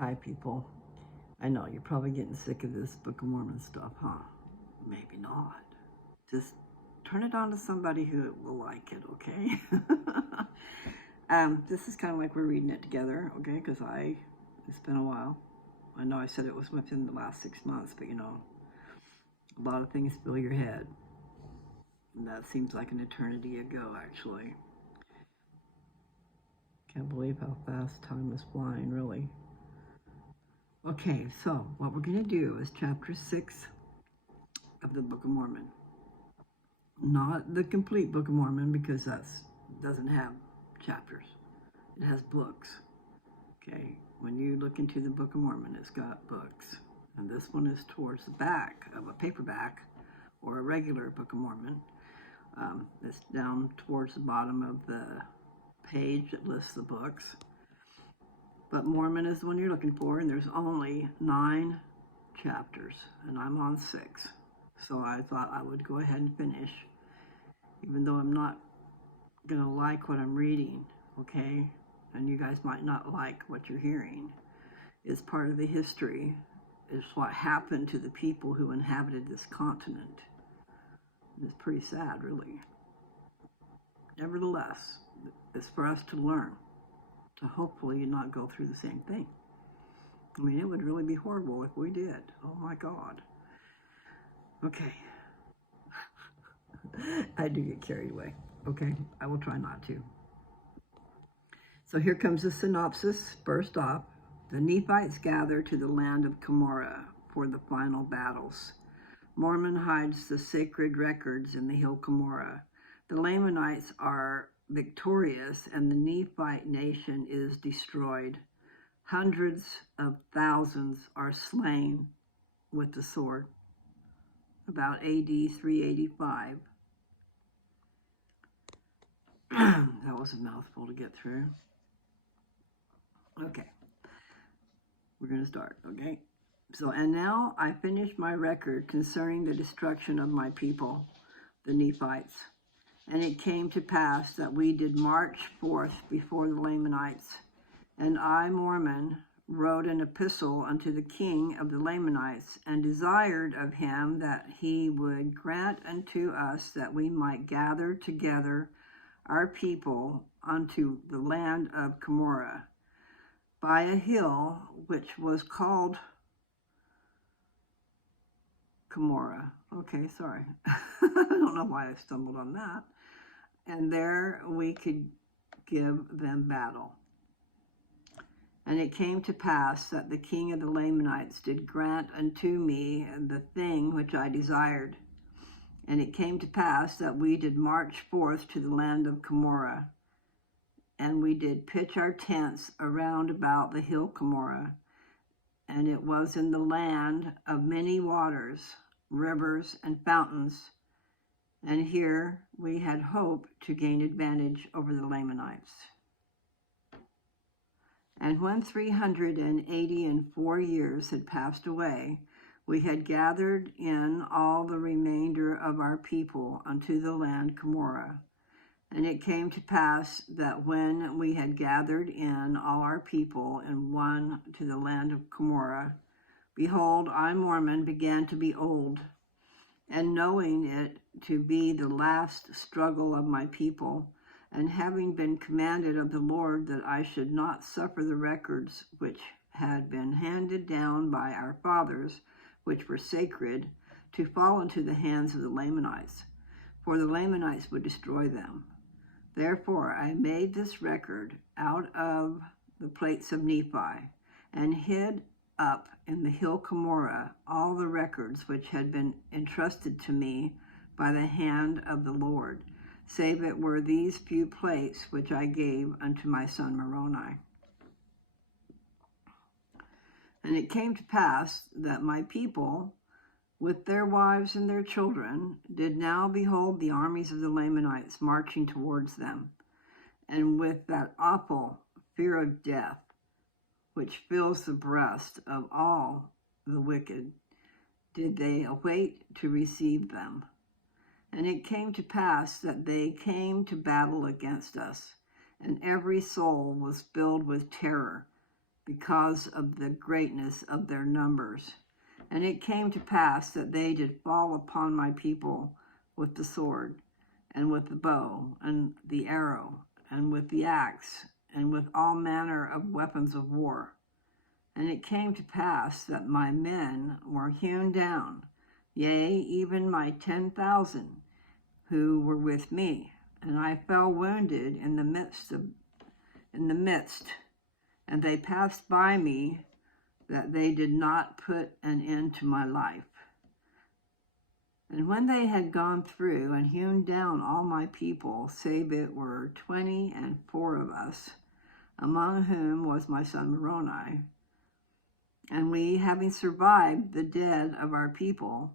Hi, people. I know you're probably getting sick of this Book of Mormon stuff, huh? Maybe not. Just turn it on to somebody who will like it, okay? This is kind of like we're reading it together, okay? Because it's been a while. I know I said it was within the last 6 months, but a lot of things fill your head. And that seems like an eternity ago, actually. Can't believe how fast time is flying, really. Okay, so what we're going to do is chapter 6 of the Book of Mormon. Not the complete Book of Mormon, because that doesn't have chapters. It has books. Okay, when you look into the Book of Mormon, it's got books. And this one is towards the back of a paperback or a regular Book of Mormon. It's down towards the bottom of the page that lists the books. But Mormon is the one you're looking for, and there's only 9 chapters, and I'm on 6. So I thought I would go ahead and finish, even though I'm not going to like what I'm reading, okay? And you guys might not like what you're hearing. It's part of the history. It's what happened to the people who inhabited this continent. It's pretty sad, really. Nevertheless, it's for us to learn, to hopefully not go through the same thing. I mean, it would really be horrible if we did. Oh my God. Okay. I do get carried away. Okay, I will try not to. So here comes the synopsis. First off, the Nephites gather to the land of Cumorah for the final battles. Mormon hides the sacred records in the hill Cumorah. The Lamanites are victorious and the Nephite nation is destroyed. Hundreds of thousands are slain with the sword. About AD 385. That was a mouthful to get through. Okay, we're going to start, okay? So, and now I finish my record concerning the destruction of my people, the Nephites. And it came to pass that we did march forth before the Lamanites. And I, Mormon, wrote an epistle unto the king of the Lamanites, and desired of him that he would grant unto us that we might gather together our people unto the land of Cumorah, by a hill which was called Cumorah. Okay, sorry. I don't know why I stumbled on that. And there we could give them battle. And it came to pass that the king of the Lamanites did grant unto me the thing which I desired. And it came to pass that we did march forth to the land of Cumorah, and we did pitch our tents around about the hill Cumorah, and it was in the land of many waters, rivers, and fountains, and here we had hope to gain advantage over the Lamanites. And when 384 years had passed away, we had gathered in all the remainder of our people unto the land Cumorah. And it came to pass that when we had gathered in all our people in one to the land of Cumorah, behold, I, Mormon, began to be old, and knowing it to be the last struggle of my people, and having been commanded of the Lord that I should not suffer the records which had been handed down by our fathers, which were sacred, to fall into the hands of the Lamanites, for the Lamanites would destroy them. Therefore I made this record out of the plates of Nephi, and hid up in the hill Cumorah all the records which had been entrusted to me by the hand of the Lord, save it were these few plates which I gave unto my son Moroni. And it came to pass that my people, with their wives and their children, did now behold the armies of the Lamanites marching towards them, and with that awful fear of death, which fills the breast of all the wicked, did they await to receive them. And it came to pass that they came to battle against us, and every soul was filled with terror, because of the greatness of their numbers. And it came to pass that they did fall upon my people with the sword, and with the bow, and the arrow, and with the axe, and with all manner of weapons of war. And it came to pass that my men were hewn down, yea, even my 10,000 who were with me, and I fell wounded in the midst, and they passed by me, that they did not put an end to my life. And when they had gone through and hewn down all my people, save it were 24 of us, among whom was my son Moroni, and we, having survived the dead of our people,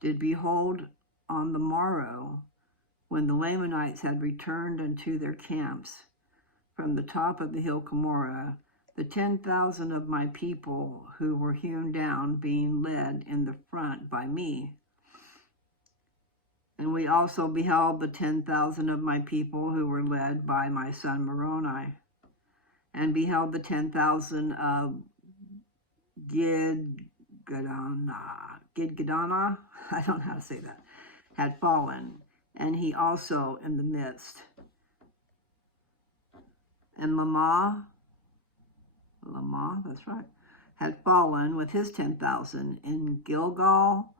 did behold on the morrow, when the Lamanites had returned unto their camps from the top of the hill Cumorah, the 10,000 of my people who were hewn down, being led in the front by me. And we also beheld the 10,000 of my people who were led by my son Moroni, and beheld the 10,000 of Gidgadana, I don't know how to say that, had fallen, and he also in the midst. And Lamah, that's right, had fallen with his 10,000. In Gilgal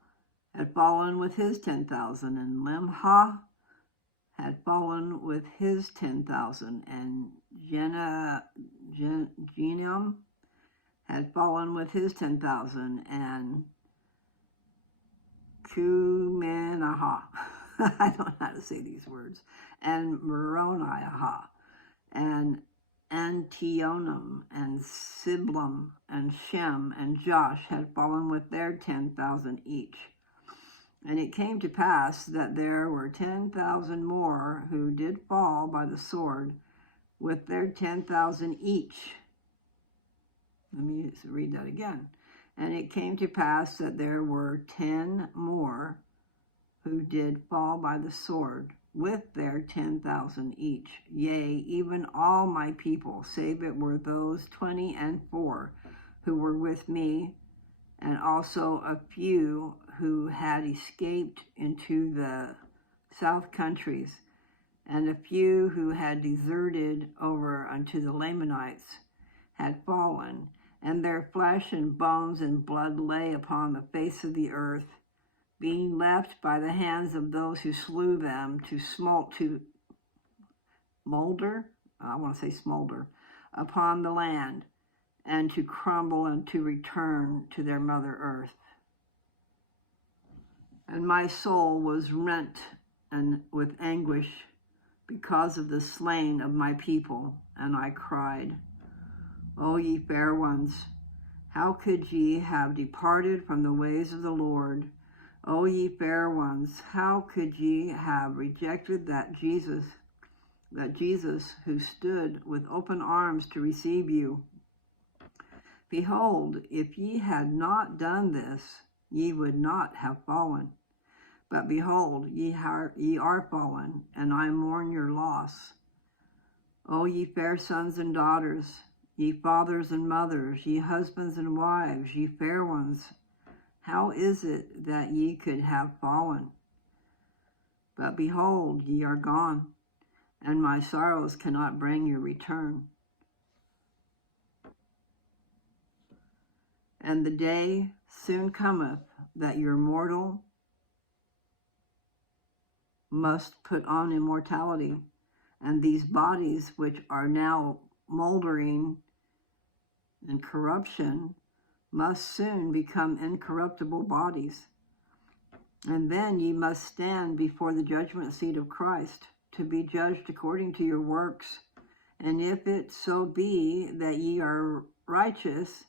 had fallen with his 10,000. And Limhah had fallen with his 10,000. And Genim had fallen with his 10,000. And Kumenahah, I don't know how to say these words, and Moroniah, and Antionum, and Siblam, and Shem, and Josh had fallen with their 10,000 each. And it came to pass that there were 10,000 more who did fall by the sword with their 10,000 each. Let me read that again. And it came to pass that there were 10 more who did fall by the sword with their 10,000 each. Yea, even all my people, save it were those 24 who were with me, and also a few who had escaped into the south countries, and a few who had deserted over unto the Lamanites, had fallen, and their flesh and bones and blood lay upon the face of the earth, being left by the hands of those who slew them to smolder upon the land, and to crumble and to return to their mother earth. And my soul was rent and with anguish because of the slain of my people, and I cried, O ye fair ones, how could ye have departed from the ways of the Lord? O ye fair ones, how could ye have rejected that Jesus who stood with open arms to receive you? Behold, if ye had not done this, ye would not have fallen. But behold, ye are fallen, and I mourn your loss. O ye fair sons and daughters, ye fathers and mothers, ye husbands and wives, ye fair ones, how is it that ye could have fallen? But behold, ye are gone, and my sorrows cannot bring your return. And the day soon cometh that your mortal must put on immortality, and these bodies which are now moldering in corruption must soon become incorruptible bodies. And then ye must stand before the judgment seat of Christ, to be judged according to your works. And if it so be that ye are righteous,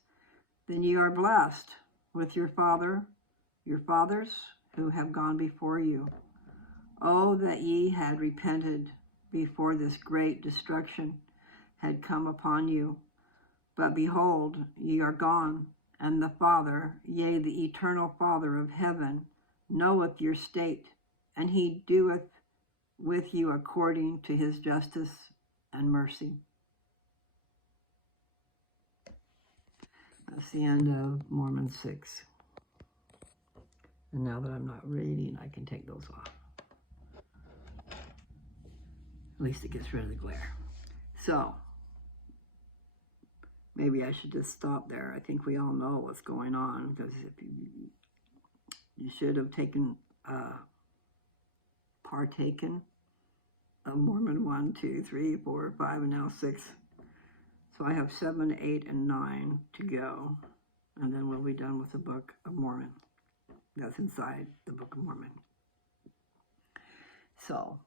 then ye are blessed with your fathers who have gone before you. Oh, that ye had repented before this great destruction had come upon you. But behold, ye are gone, and the Father, yea, the eternal Father of heaven, knoweth your state, and he doeth with you according to his justice and mercy. That's the end of Mormon 6. And now that I'm not reading, I can take those off. At least it gets rid of the glare. So, maybe I should just stop there. I think we all know what's going on, because if you should have partaken of Mormon 1, 2, 3, 4, 5, and now 6. So I have 7, 8, and 9 to go, and then we'll be done with the Book of Mormon. That's inside the Book of Mormon. So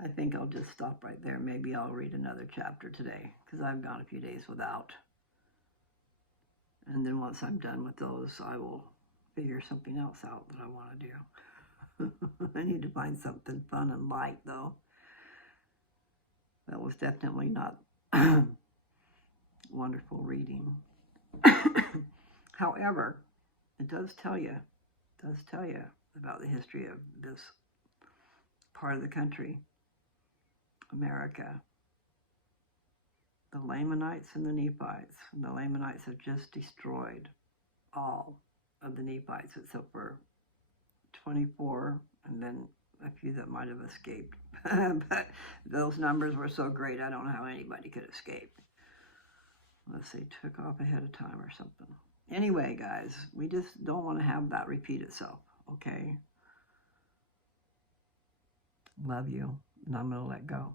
I think I'll just stop right there. Maybe I'll read another chapter today, because I've gone a few days without. And then once I'm done with those, I will figure something else out that I want to do. I need to find something fun and light, though. That was definitely not wonderful reading. However, it does tell you about the history of this part of the country, America. The Lamanites and the Nephites. And the Lamanites have just destroyed all of the Nephites except for 24, and then a few that might have escaped. But those numbers were so great, I don't know how anybody could escape. Unless they took off ahead of time or something. Anyway, guys, we just don't want to have that repeat itself, okay? Love you, and I'm going to let go.